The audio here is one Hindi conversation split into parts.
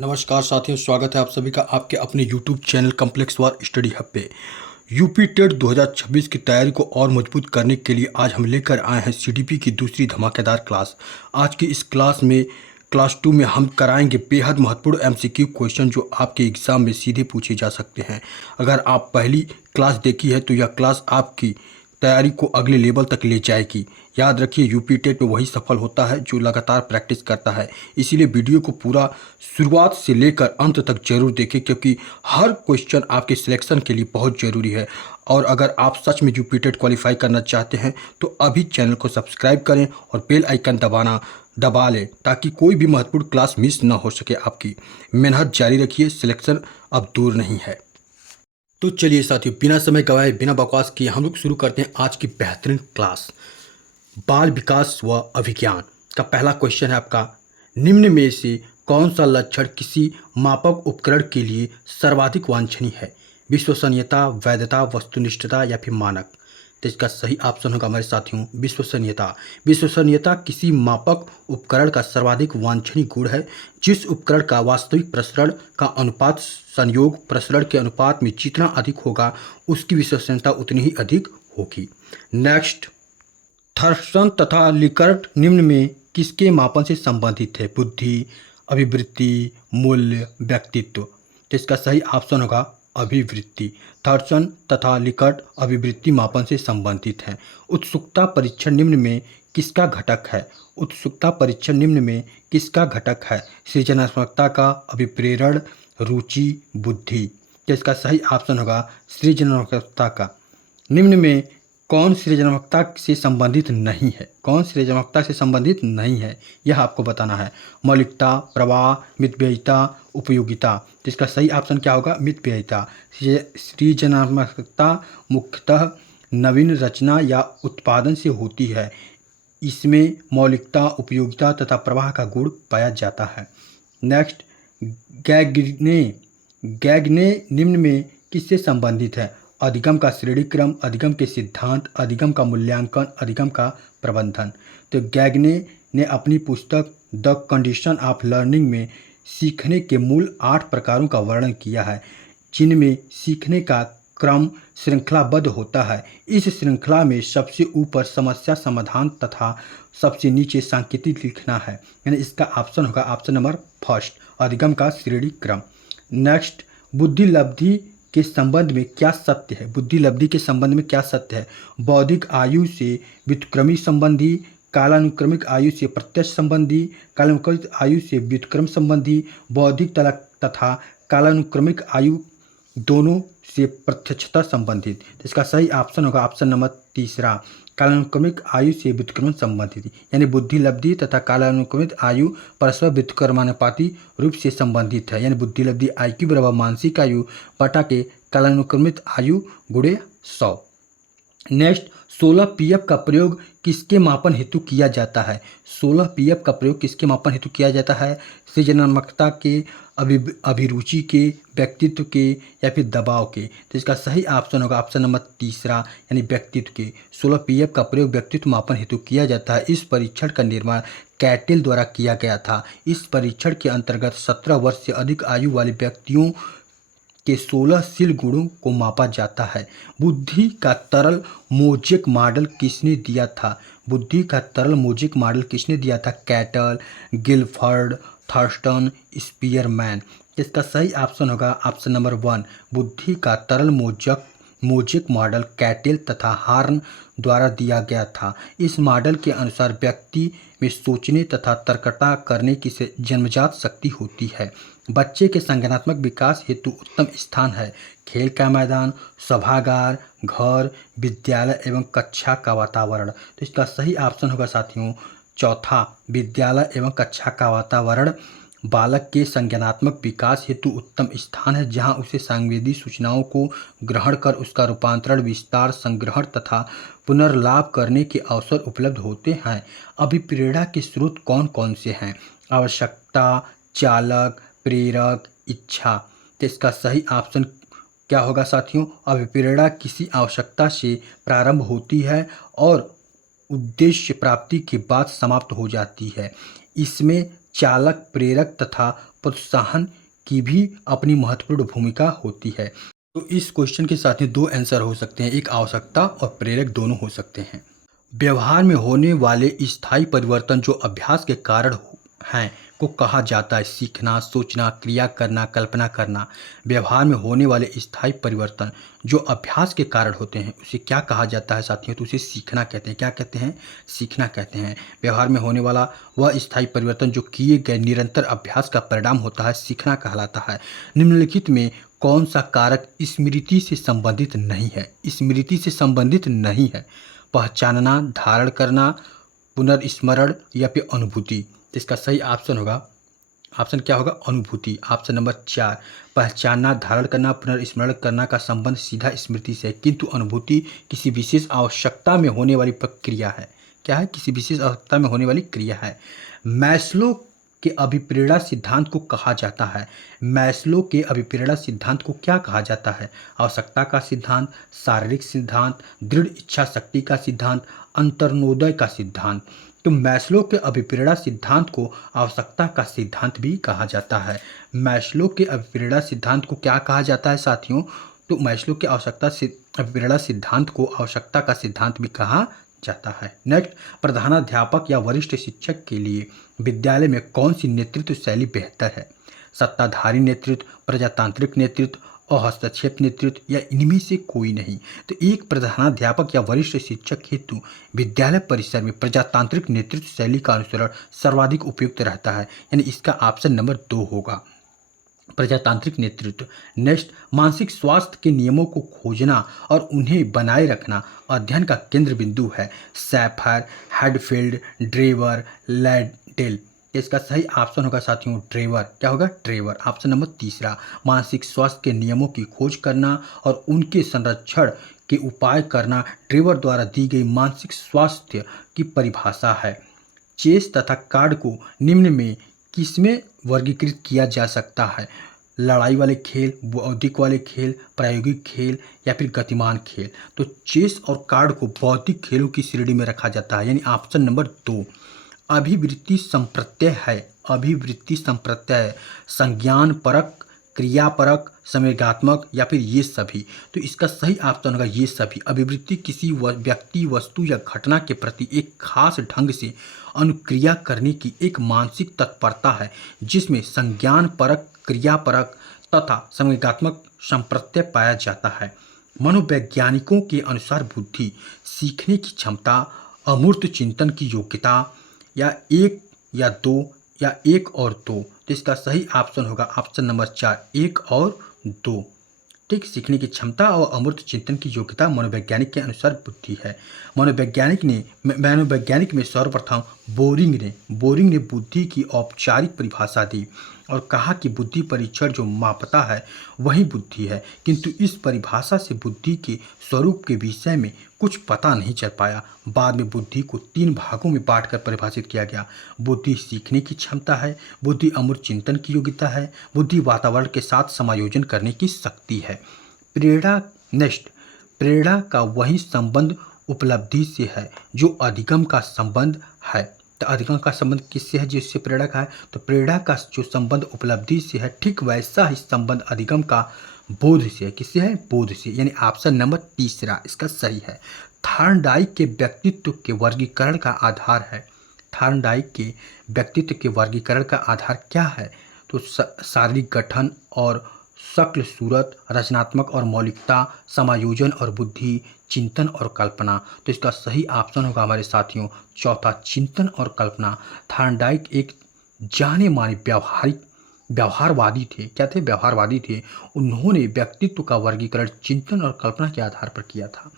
नमस्कार साथियों, स्वागत है आप सभी का आपके अपने YouTube चैनल कॉम्प्लेक्स वार स्टडी हब पे। यूपी टेट 2026 की तैयारी को और मजबूत करने के लिए आज हम लेकर आए हैं सीडीपी की दूसरी धमाकेदार क्लास। आज की इस क्लास 2 में हम कराएंगे बेहद महत्वपूर्ण एमसीक्यू क्वेश्चन जो आपके एग्ज़ाम में सीधे पूछे जा सकते हैं। अगर आप पहली क्लास देखी है तो यह क्लास आपकी तैयारी को अगले लेवल तक ले जाएगी। याद रखिए, यूपी टेट में वही सफल होता है जो लगातार प्रैक्टिस करता है। इसीलिए वीडियो को पूरा शुरुआत से लेकर अंत तक जरूर देखें, क्योंकि हर क्वेश्चन आपके सिलेक्शन के लिए बहुत ज़रूरी है। और अगर आप सच में यूपी टेट क्वालिफाई करना चाहते हैं तो अभी चैनल को सब्सक्राइब करें और बेल आइकन दबा लें, ताकि कोई भी महत्वपूर्ण क्लास मिस ना हो सके आपकी। मेहनत जारी रखिए, सिलेक्शन अब दूर नहीं है। तो चलिए साथियों, बिना समय गवाए बिना बकवास किए हम लोग शुरू करते हैं आज की बेहतरीन क्लास। बाल विकास व अभिज्ञान का पहला क्वेश्चन है आपका, निम्न में से कौन सा लक्षण किसी मापक उपकरण के लिए सर्वाधिक वांछनीय है? विश्वसनीयता, वैधता, वस्तुनिष्ठता या फिर मानक? तो इसका सही ऑप्शन होगा हमारे साथियों विश्वसनीयता। विश्वसनीयता किसी मापक उपकरण का सर्वाधिक वांछनीय गुण है। जिस उपकरण का वास्तविक प्रसरण का अनुपात संयोग प्रसरण के अनुपात में जितना अधिक होगा उसकी विश्वसनीयता उतनी ही अधिक होगी। नेक्स्ट, थर्स्टन तथा लिकर्ट निम्न में किसके मापन से संबंधित है? बुद्धि, अभिवृत्ति, मूल्य, व्यक्तित्व? तो इसका सही ऑप्शन होगा अभिवृत्ति। थर्स्टन तथा लिकर्ट अभिवृत्ति मापन से संबंधित हैं। उत्सुकता परीक्षण निम्न में किसका घटक है? उत्सुकता परीक्षण निम्न में किसका घटक है? सृजनात्मकता का, अभिप्रेरण, रुचि, बुद्धि? तो इसका सही ऑप्शन होगा सृजनात्मकता का। निम्न में कौन सृजनात्मकता से संबंधित नहीं है? कौन सृजनात्मकता से संबंधित नहीं है यह आपको बताना है। मौलिकता, प्रवाह, मितव्ययिता, उपयोगिता? तो इसका सही ऑप्शन क्या होगा? मितव्ययिता। सृजनात्मकता मुख्यतः नवीन रचना या उत्पादन से होती है। इसमें मौलिकता, उपयोगिता तथा प्रवाह का गुण पाया जाता है। नेक्स्ट, गैगने निम्न में किससे संबंधित है? अधिगम का श्रेणी क्रम, अधिगम के सिद्धांत, अधिगम का मूल्यांकन, अधिगम का प्रबंधन? तो गैगने ने अपनी पुस्तक द कंडीशन ऑफ लर्निंग में सीखने के मूल 8 प्रकारों का वर्णन किया है, जिनमें सीखने का क्रम श्रृंखलाबद्ध होता है। इस श्रृंखला में सबसे ऊपर समस्या समाधान तथा सबसे नीचे सांकेतिक लिखना है। यानी इसका ऑप्शन होगा ऑप्शन नंबर फर्स्ट, अधिगम का श्रेणी क्रम। नेक्स्ट, बुद्धि लब्धि के संबंध में क्या सत्य है? बुद्धि लब्धि के संबंध में क्या सत्य है? बौद्धिक आयु से व्युत्क्रमी संबंधी, कालानुक्रमिक आयु से प्रत्यक्ष संबंधी, कालानुक्रमिक आयु से व्युत्क्रम संबंधी, बौद्धिक तथा कालानुक्रमिक आयु दोनों से प्रत्यक्षता संबंधित? तो इसका सही ऑप्शन होगा ऑप्शन नंबर तीसरा, कालानुक्रमिक आयु से व्युत्क्रम संबंधित। यानी बुद्धि लब्धि तथा कालानुक्रमिक आयु परस्पर व्युत्क्रमानुपाती रूप से संबंधित है। यानी बुद्धि लब्धि IQ बराबर मानसिक आयु बटा के कालानुक्रमिक आयु गुणे 100। नेक्स्ट, 16 PF का प्रयोग किसके मापन हेतु किया जाता है? 16 PF का प्रयोग किसके मापन हेतु किया जाता है? सृजनात्मकता के, अभिरुचि के, व्यक्तित्व के या फिर दबाव के? तो इसका सही ऑप्शन होगा ऑप्शन नंबर तीसरा, यानी व्यक्तित्व के। 16 PF का प्रयोग व्यक्तित्व मापन हेतु किया जाता है। इस परीक्षण का निर्माण कैटेल द्वारा किया गया था। इस परीक्षण के अंतर्गत 17 वर्ष से अधिक आयु वाले व्यक्तियों के 16 शील गुणों को मापा जाता है। बुद्धि का तरल मोजेक मॉडल किसने दिया था? बुद्धि का तरल मोजेक मॉडल किसने दिया था? Cattle, Gilford, Thurston, Spearman? इसका सही ऑप्शन होगा ऑप्शन नंबर 1, बुद्धि का तरल मोजेक मॉडल कैटेल तथा हार्न द्वारा दिया गया था। इस मॉडल के अनुसार व्यक्ति में सोचने तथा तर्कता करने की जन्मजात शक्ति होती है। बच्चे के संज्ञानात्मक विकास हेतु उत्तम स्थान है खेल का मैदान, सभागार, घर, विद्यालय एवं कक्षा का वातावरण। तो इसका सही ऑप्शन होगा साथियों चौथा, विद्यालय एवं कक्षा का वातावरण बालक के संज्ञानात्मक विकास हेतु उत्तम स्थान है, जहां उसे सांवेदी सूचनाओं को ग्रहण कर उसका रूपांतरण, विस्तार, संग्रहण तथा पुनर्लाभ करने के अवसर उपलब्ध होते हैं। अभिप्रेरणा के स्रोत कौन कौन से हैं? आवश्यकता, चालक, प्रेरक, इच्छा? तो इसका सही ऑप्शन क्या होगा साथियों? अभिप्रेरणा किसी आवश्यकता से प्रारंभ होती है और उद्देश्य प्राप्ति के बाद समाप्त हो जाती है। इसमें चालक, प्रेरक तथा प्रोत्साहन की भी अपनी महत्वपूर्ण भूमिका होती है। तो इस क्वेश्चन के साथ में दो आंसर हो सकते हैं, एक आवश्यकता और प्रेरक दोनों हो सकते हैं। व्यवहार में होने वाले स्थायी परिवर्तन जो अभ्यास के कारण हैं को कहा जाता है सीखना, सोचना, क्रिया करना, कल्पना करना। व्यवहार में होने वाले स्थायी परिवर्तन जो अभ्यास के कारण होते हैं उसे क्या कहा जाता है साथियों? तो उसे सीखना कहते हैं। क्या कहते हैं? सीखना कहते हैं। व्यवहार में होने वाला वह स्थायी परिवर्तन जो किए गए निरंतर अभ्यास का परिणाम होता है, सीखना कहलाता है। निम्नलिखित में कौन सा कारक स्मृति से संबंधित नहीं है? स्मृति से संबंधित नहीं है। पहचानना, धारण करना, पुनर्स्मरण या फिर अनुभूति। तो इसका सही ऑप्शन होगा, ऑप्शन क्या होगा? अनुभूति। Option number 4। पहचानना, धारण करना, पुनर्स्मरण करना का संबंध सीधा स्मृति से है, किंतु अनुभूति किसी विशेष आवश्यकता में होने वाली प्रक्रिया है। क्या है? किसी विशेष आवश्यकता में होने वाली क्रिया है। मैस्लो के अभिप्रेरणा सिद्धांत को कहा जाता है। मैस्लो के अभिप्रेरणा सिद्धांत को क्या कहा जाता है? आवश्यकता का सिद्धांत, शारीरिक सिद्धांत, दृढ़ इच्छा शक्ति का सिद्धांत, अंतर्नोदय का सिद्धांत। तो मैस्लो के अभिप्रेरणा सिद्धांत को आवश्यकता का सिद्धांत भी कहा जाता है। मैस्लो के अभिप्रेरणा सिद्धांत को क्या कहा जाता है साथियों? तो मैस्लो के अभिप्रेरणा सिद्धांत को आवश्यकता का सिद्धांत भी कहा जाता है। नेक्स्ट, प्रधानाध्यापक या वरिष्ठ शिक्षक के लिए विद्यालय में कौन सी नेतृत्व शैली बेहतर है? सत्ताधारी नेतृत्व, प्रजातांत्रिक नेतृत्व और हस्तक्षेप नेतृत्व या इनमें से कोई नहीं? तो एक प्रधानाध्यापक या वरिष्ठ शिक्षक हेतु विद्यालय परिसर में प्रजातांत्रिक नेतृत्व शैली का अनुसरण सर्वाधिक उपयुक्त रहता है, यानी इसका ऑप्शन नंबर 2 होगा, प्रजातांत्रिक नेतृत्व। नेक्स्ट, मानसिक स्वास्थ्य के नियमों को खोजना और उन्हें बनाए रखना अध्ययन का केंद्र बिंदु है। Shaffer, Hadfield, Drever, Ladell. इसका सही ऑप्शन होगा साथियों ड्रेवर। क्या होगा? ड्रेवर। Option number 3। मानसिक स्वास्थ्य के नियमों की खोज करना और उनके संरक्षण के उपाय करना ड्रेवर द्वारा दी गई मानसिक स्वास्थ्य की परिभाषा है। चेस तथा कार्ड को निम्न में किसमें वर्गीकृत किया जा सकता है? लड़ाई वाले खेल, बौद्धिक वाले खेल, प्रायोगिक खेल या फिर गतिमान खेल। तो चेस और कार्ड को बौद्धिक खेलों की श्रेणी में रखा जाता है, यानी ऑप्शन नंबर 2। अभिवृत्ति संप्रत्यय है, अभिवृत्ति संप्रत्यय है, संज्ञान परक, क्रियापरक, संवेगात्मक या फिर ये सभी। तो इसका सही ऑप्शन होगा ये सभी। अभिवृत्ति किसी व्यक्ति, वस्तु या घटना के प्रति एक खास ढंग से अनुक्रिया करने की एक मानसिक तत्परता है जिसमें संज्ञान परक, क्रियापरक तथा संवेगात्मक संप्रत्यय पाया जाता है। मनोवैज्ञानिकों के अनुसार बुद्धि सीखने की क्षमता, अमूर्त चिंतन की योग्यता या एक या दो या एक और दो। तो इसका सही ऑप्शन होगा ऑप्शन नंबर 4, 1 और 2। ठीक, सीखने की क्षमता और अमूर्त चिंतन की योग्यता मनोवैज्ञानिक के अनुसार बुद्धि है। मनोवैज्ञानिक में सर्वप्रथम बोरिंग ने बुद्धि की औपचारिक परिभाषा दी और कहा कि बुद्धि परीक्षण जो मापता है वही बुद्धि है, किंतु इस परिभाषा से बुद्धि के स्वरूप के विषय में कुछ पता नहीं चल पाया। बाद में बुद्धि को 3 भागों में बांटकर परिभाषित किया गया। बुद्धि सीखने की क्षमता है, बुद्धि अमूर्त चिंतन की योग्यता है, बुद्धि वातावरण के साथ समायोजन करने की शक्ति है। प्रेरणा का वही संबंध उपलब्धि से है जो अधिगम का संबंध है। तो अधिगम का संबंध किससे है जिससे प्रेरणा का है? तो प्रेरणा का जो संबंध उपलब्धि से है ठीक वैसा ही संबंध अधिगम का बोध से है। किससे है? बोध से, यानी ऑप्शन नंबर 3 इसका सही है। थॉर्नडाइक के व्यक्तित्व के वर्गीकरण का आधार है। थॉर्नडाइक के व्यक्तित्व के वर्गीकरण का आधार क्या है? तो शारीरिक गठन और शक्ल सूरत, रचनात्मक और मौलिकता, समायोजन और बुद्धि, चिंतन और कल्पना। तो इसका सही ऑप्शन होगा हमारे साथियों 4, चिंतन और कल्पना। थॉर्नडाइक एक जाने माने व्यवहारवादी थे। क्या थे? व्यवहारवादी थे। उन्होंने व्यक्तित्व का वर्गीकरण चिंतन और कल्पना के आधार पर किया था।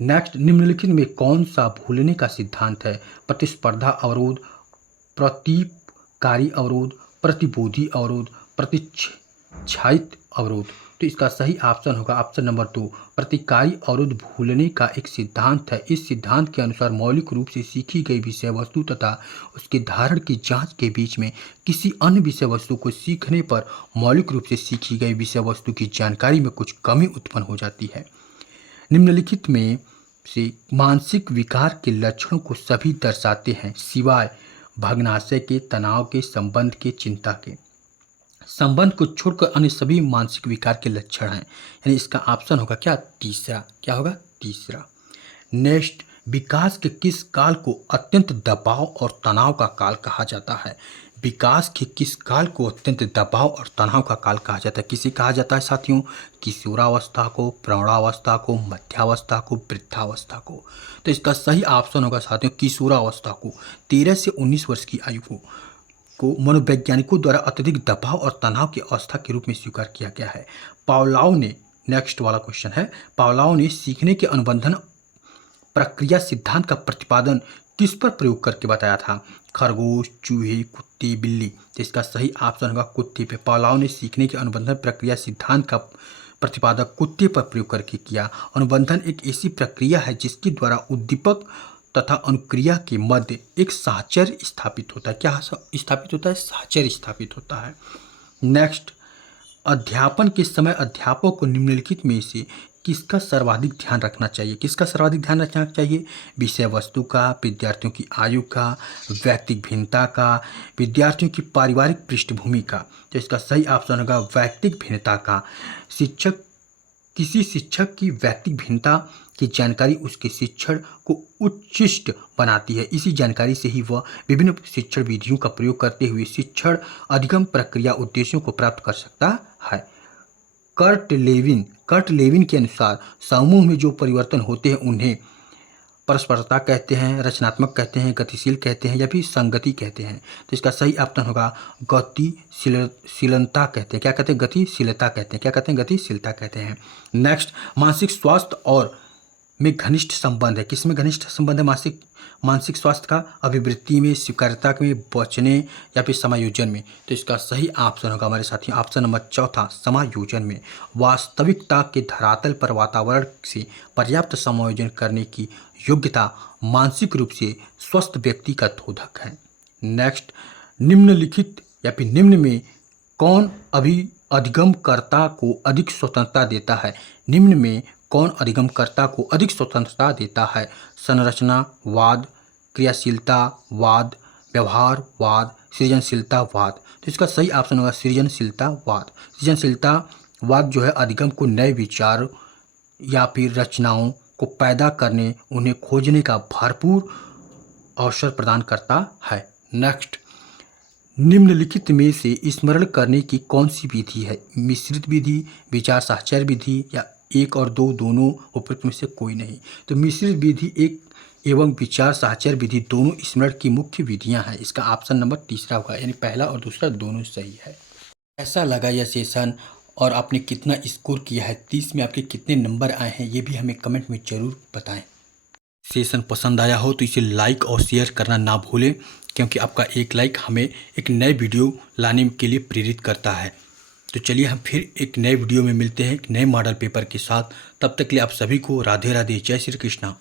नेक्स्ट, निम्नलिखित में कौन सा भूलने का सिद्धांत है? प्रतिस्पर्धा अवरोध, प्रतीपकारी अवरोध, प्रतिबोधी अवरोध, प्रतिच्छायित अवरोध। तो इसका सही ऑप्शन होगा ऑप्शन नंबर 2, प्रतिकारी अवरोध भूलने का एक सिद्धांत है। इस सिद्धांत के अनुसार मौलिक रूप से सीखी गई विषय वस्तु तथा उसके धारण की जांच के बीच में किसी अन्य विषय वस्तु को सीखने पर मौलिक रूप से सीखी गई विषय वस्तु की जानकारी में कुछ कमी उत्पन्न हो जाती है। निम्नलिखित में से मानसिक विकार के लक्षणों को सभी दर्शाते हैं सिवाय भग्नाशय के, तनाव के, संबंध के, चिंता के। संबंध को छोड़कर अन्य सभी मानसिक विकार के लक्षण हैं। यानी इसका ऑप्शन होगा क्या, तीसरा। क्या होगा, तीसरा। नेक्स्ट, विकास के किस काल को अत्यंत दबाव और तनाव का काल कहा जाता है? विकास के किस काल को अत्यंत दबाव और तनाव का काल कहा जाता है? किसे कहा जाता है साथियों? किशोरावस्था को, प्रौढ़ावस्था को, मध्यावस्था को, वृद्धावस्था को। तो इसका सही ऑप्शन होगा साथियों किशोरावस्था को। 13 से 19 वर्ष की आयु को मनोवैज्ञानिकों द्वारा अत्यधिक दबाव और तनाव की अवस्था के रूप में स्वीकार किया गया है। पावलोव ने, नेक्स्ट वाला क्वेश्चन है, पावलोव ने सीखने के अनुबंधन प्रक्रिया सिद्धांत का प्रतिपादन किस पर प्रयोग करके बताया था? खरगोश, चूहे, कुत्ते, बिल्ली। तो इसका सही ऑप्शन होगा कुत्ते पे। पावलोव ने सीखने के अनुबंधन प्रक्रिया सिद्धांत का प्रतिपादक कुत्ते पर प्रयोग करके किया। अनुबंधन एक ऐसी प्रक्रिया है जिसके द्वारा उद्दीपक तथा अनुक्रिया के मध्य एक साहचर्य स्थापित होता है। क्या स्थापित होता है? साहचर्य स्थापित होता है। नेक्स्ट, अध्यापन के समय अध्यापक को निम्नलिखित में से किसका सर्वाधिक ध्यान रखना चाहिए? किसका सर्वाधिक ध्यान रखना चाहिए? विषय वस्तु का, विद्यार्थियों की आयु का, व्यक्तिक भिन्नता का, विद्यार्थियों की पारिवारिक पृष्ठभूमि का। तो इसका सही ऑप्शन होगा व्यक्तिक भिन्नता का। शिक्षक, किसी शिक्षक की व्यक्तिक भिन्नता की जानकारी उसके शिक्षण को उत्कृष्ट बनाती है। इसी जानकारी से ही वह विभिन्न शिक्षण विधियों का प्रयोग करते हुए शिक्षण अधिगम प्रक्रिया उद्देश्यों को प्राप्त कर सकता है। कर्ट लेविन के अनुसार समूह में जो परिवर्तन होते हैं उन्हें परस्परता कहते हैं, रचनात्मक कहते हैं, गतिशील कहते हैं या फिर संगति कहते हैं। तो इसका सही ऑप्शन होगा गतिशीलता कहते हैं। क्या कहते हैं? गतिशीलता कहते हैं। क्या कहते हैं? गतिशीलता कहते हैं। नेक्स्ट, मानसिक स्वास्थ्य और में घनिष्ठ संबंध है। किसमें घनिष्ठ संबंध है? मानसिक स्वास्थ्य का अभिवृद्धि में, स्वीकार्यता में, बचने या फिर समायोजन में। तो इसका सही ऑप्शन होगा हमारे साथी ऑप्शन नंबर चौथा, समायोजन में। वास्तविकता के धरातल पर वातावरण से पर्याप्त समायोजन करने की योग्यता मानसिक रूप से स्वस्थ व्यक्ति का द्योतक है। नेक्स्ट, निम्नलिखित या फिर निम्न में कौन अधिगमकर्ता को अधिक स्वतंत्रता देता है? निम्न में कौन अधिगमकर्ता को अधिक स्वतंत्रता देता है? संरचनावाद, क्रियाशीलतावाद, व्यवहारवाद, सृजनशीलतावाद। तो इसका सही ऑप्शन होगा सृजनशीलतावाद। सृजनशीलतावाद जो है अधिगम को नए विचार या फिर रचनाओं को पैदा करने, उन्हें खोजने का भरपूर अवसर प्रदान करता है। नेक्स्ट, निम्नलिखित में से स्मरण करने की कौन सी विधि है? मिश्रित विधि, विचार साहचर्य विधि या एक और दो, दोनों, उपयुक्त में से कोई नहीं। तो मिश्रित विधि एक एवं विचार साहचर्य विधि दोनों स्मरण की मुख्य विधियां हैं। इसका ऑप्शन नंबर तीसरा होगा, यानी पहला और दूसरा दोनों सही है। कैसा लगा यह सेशन और आपने कितना स्कोर किया है? 30 में आपके कितने नंबर आए हैं ये भी हमें कमेंट में ज़रूर बताएं। सेशन पसंद आया हो तो इसे लाइक और शेयर करना ना भूलें, क्योंकि आपका एक लाइक हमें एक नए वीडियो लाने के लिए प्रेरित करता है। तो चलिए हम फिर एक नए वीडियो में मिलते हैं एक नए मॉडल पेपर के साथ। तब तक के लिए आप सभी को राधे राधे, जय श्री कृष्णा।